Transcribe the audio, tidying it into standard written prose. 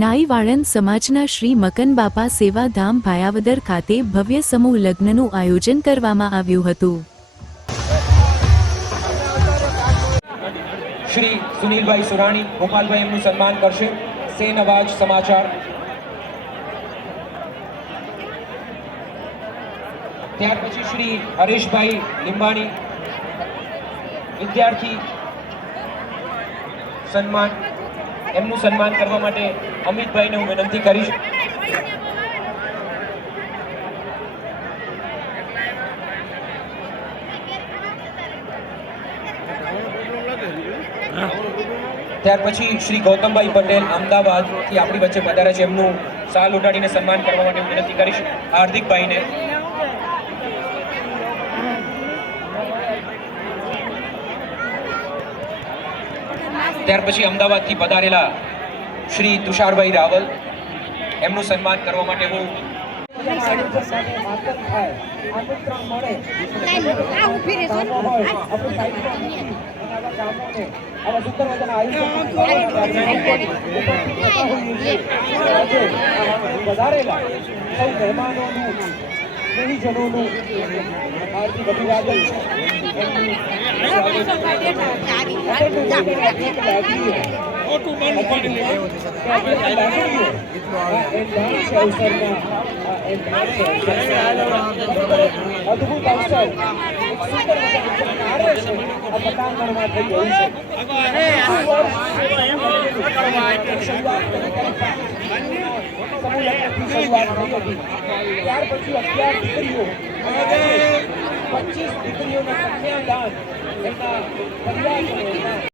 નાઈ વાળંદ સમાજના શ્રી મકનબાપા સેવાધામ ભાયાવદર ખાતે ભવ્ય સમૂહ લગ્નનું આયોજન કરવામાં આવ્યું હતું। શ્રી સુનિલભાઈ સુરાણી ગોપાલભાઈ એમનું સન્માન કરશે। સેન અવાજ સમાચાર। ત્યાર પછી શ્રી હરેશભાઈ લીંબાણી વિદ્યાર્થી સન્માન એમનું સન્માન કરવા માટે અમિતભાઈને હું વિનંતી કરીશ। ત્યાર પછી શ્રી ગૌતમભાઈ પટેલ અમદાવાદથી આપણી વચ્ચે પધારે છે, એમનું શાલ ઉડાડીને સન્માન કરવા માટે હું વિનંતી કરીશ હાર્દિકભાઈને। ત્યાર પછી અમદાવાદથી પધારેલા શ્રી તુષારભાઈ રાવલ એમનું સન્માન કરવા માટે હું હાર્દિક અભિવાદન અદભુત અવસર સુંદર કાર્ય છે આ પટાંગણમાં થઈ ગયું છે। ત્યાર પછી 11 દીકરીઓ 25 દીકરીઓના કન્યાદાન એમના પરિવારજનો